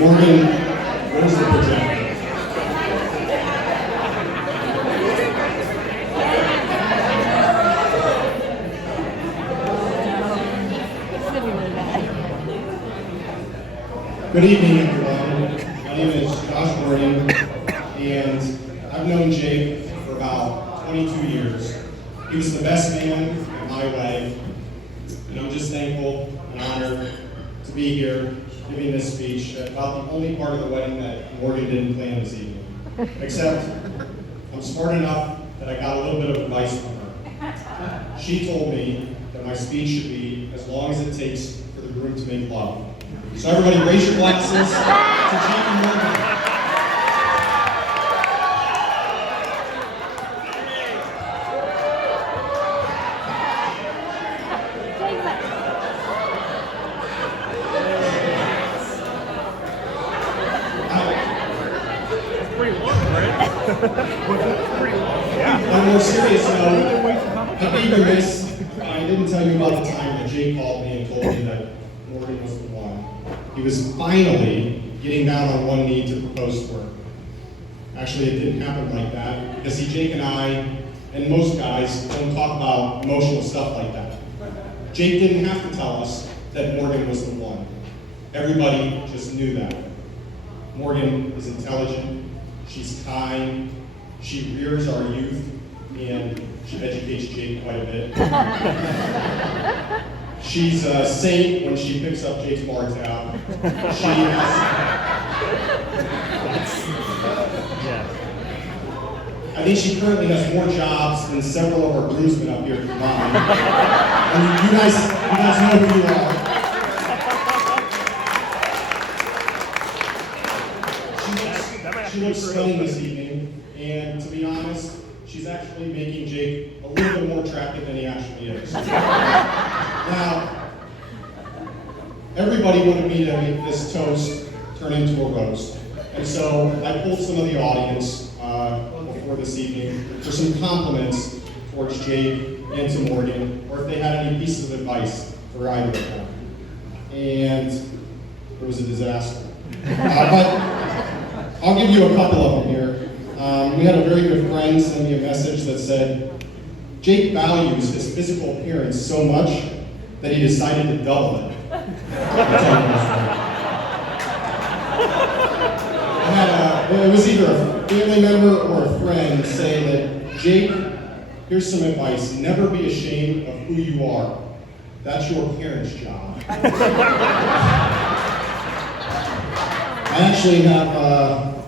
Morgan, where's the projector? Good evening, everyone. My name is Josh Morgan, and I've known Jake for about 22 years. He was the best man in my way, and I'm just thankful and honored to be here giving this speech about the only part of the wedding that Morgan didn't plan this evening. Except, I'm smart enough that I got a little bit of advice from her. She told me that my speech should be as long as it takes for the groom to make love. So everybody raise your glasses to Jake and Morgan. On a more serious note, I'd be remiss if I didn't tell you about the time that Jake called me and told me that Morgan was the one. He was finally getting down on one knee to propose to her. Actually, it didn't happen like that, because see, Jake and I, and most guys, don't talk about emotional stuff like that. Jake didn't have to tell us that Morgan was the one. Everybody just knew that. Morgan is intelligent, she's kind, she rears our youth, and she educates Jake quite a bit. She's a saint when she picks up Jake's bar tab. I think she currently has more jobs than several of our groomsmen up here combined. And you guys know who you are. She looks stunning this evening, and to be honest, she's actually making Jake a little bit more attractive than he actually is. Now, everybody wanted me to make this toast turn into a roast. And so I pulled some of the audience before this evening for some compliments towards Jake and to Morgan, or if they had any pieces of advice for either of them. And it was a disaster. But I'll give you a couple of them here. We had a very good friend send me a message that said, Jake values his physical appearance so much that he decided to double it. It was either a family member or a friend say that, Jake, here's some advice. Never be ashamed of who you are. That's your parents' job. I actually have,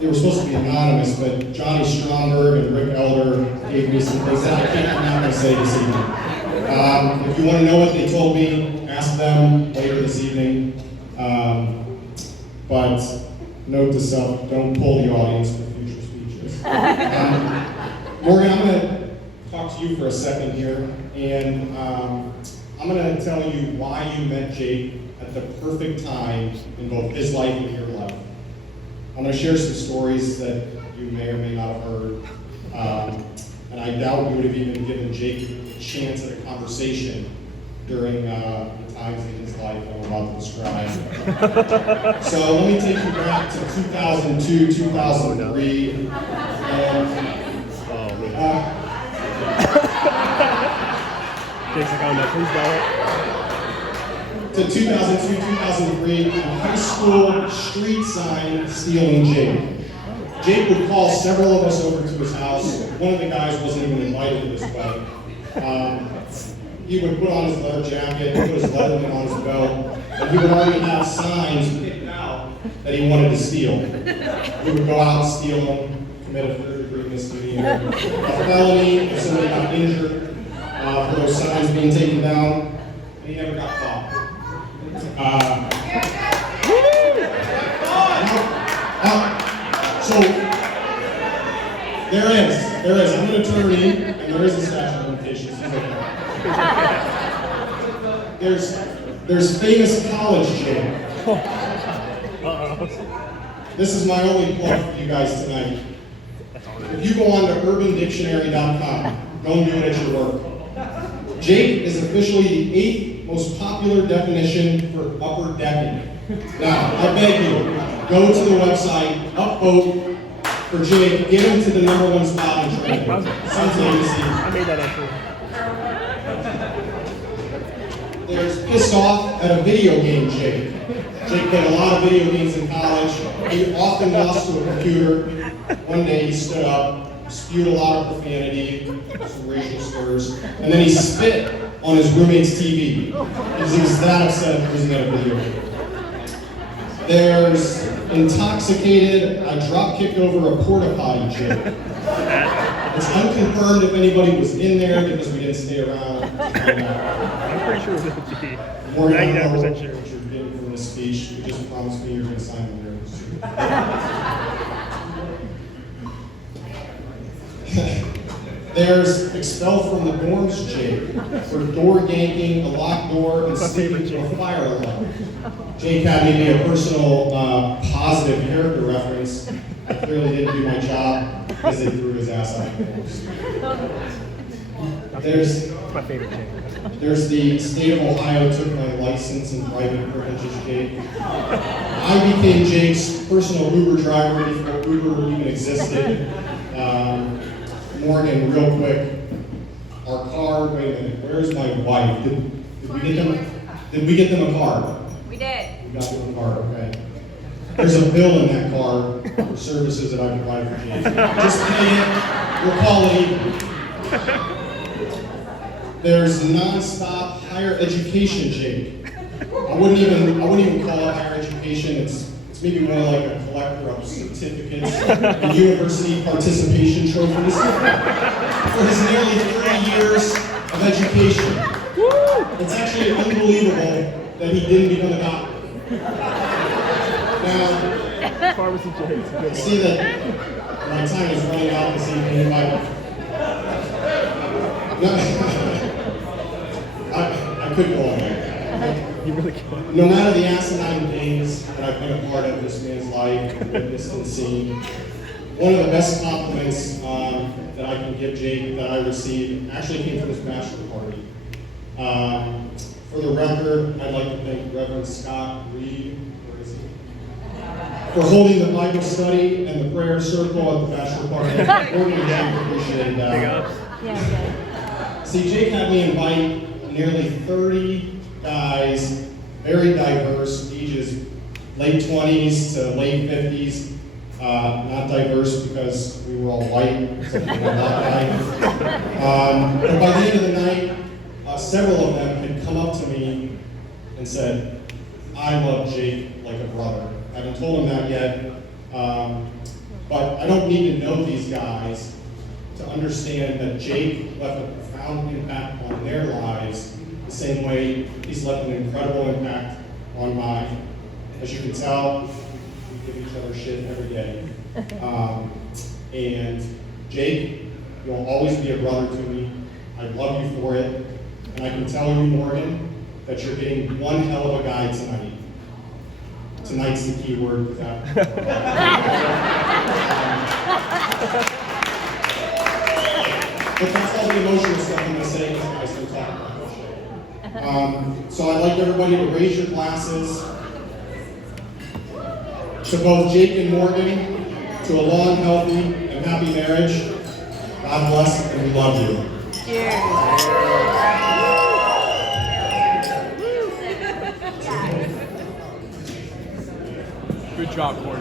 they were supposed to be anonymous, but Johnny Stromberg and Rick Elder gave me some things that I'm not going to say this evening. If you want to know what they told me, ask them later this evening. But note to self, don't pull the audience for future speeches. Morgan, I'm going to talk to you for a second here, and I'm going to tell you why you met Jake at the perfect time in both his life and your life. I'm going to share some stories that you may or may not have heard, and I doubt you would have even given Jake a chance at a conversation during the times in his life I'm about to describe. So let me take you back to 2002, 2003, and Jake's like, oh no, please don't. to 2002, 2003, high school street sign stealing Jake. Jake would call several of us over to his house. One of the guys wasn't even invited to this wedding. He would put on his leather jacket, put his Leatherman on his belt, and he would already have signs picked out that he wanted to steal. He would go out and steal them, commit a third-degree misdemeanor, a felony if somebody got injured for those signs being taken down, and he never got caught. So there is. I'm going to turn it in, and there is a statute of limitations. There's famous college Jake. This is my only plug for you guys tonight. If you go on to UrbanDictionary.com, don't do it at your work. Jake is officially the 8th most popular definition for upper decking. Now, I beg you, go to the website, upvote for Jake, get him to the #1 spot in training. Sounds legacy. I made that entry. There's pissed off at a video game Jake. Jake played a lot of video games in college. He often lost to a computer. One day he stood up, spewed a lot of profanity, some racial slurs, and then he spit on his roommate's TV because he was that upset at losing at a video game. There's intoxicated, I drop kicked over a porta potty Jake. It's unconfirmed if anybody was in there because we didn't stay around. I'm pretty sure it was OG. Morgan, I don't know 99% what sure. you're getting from this speech. You just promised me you're going to sign the lyrics. There's expelled from the dorms Jake for door yanking a locked door and sleeping through a fire alarm. Jake had me be a personal positive character reference. I clearly didn't do my job because they threw his ass out the dorms. My favorite chick. There's the state of Ohio took my license and driving privileges, Jake. I became Jake's personal Uber driver before Uber even existed. Morgan, real quick, our car, wait a minute, where's my wife? Did we get them a car? We did. We got them a car, okay. There's a bill in that car for services that I provide for Jake. Just pay it, we'll call it even. There's nonstop higher education, Jake. I wouldn't even call it higher education. It's maybe more like a collector of certificates and university participation trophies for his nearly 30 years of education. It's actually unbelievable that he didn't become a doctor. Now, Pharmacy Jake. I see that my time is running out this evening. I could go on. You really can't. No matter the asinine things that I've been a part of this man's life, witnessed and seen, one of the best compliments that I can give Jake that I received actually came from his bachelor party. For the record, I'd like to thank Reverend Scott Reed, where is he? For holding the Bible study and the prayer circle at the bachelor party. Morgan and Jake appreciated that. Big ups. Yeah, See, Jake had me invite nearly 30 guys, very diverse, ages late 20s to late 50s. Not diverse because we were all white, except for one black guy. But by the end of the night, several of them had come up to me and said, I love Jake like a brother. I haven't told him that yet, but I don't need to know these guys to understand that Jake left a profound impact on their lives the same way he's left an incredible impact on mine. As you can tell, we give each other shit every day. And Jake, you'll always be a brother to me. I love you for it. And I can tell you, Morgan, that you're getting one hell of a guy tonight. Tonight's the key word for that. But that's all the emotional stuff I'm going to say because I still talk about this shit. So I'd like everybody to raise your glasses to both Jake and Morgan, to a long, healthy, and happy marriage. God bless, and we love you. Good job, Morgan.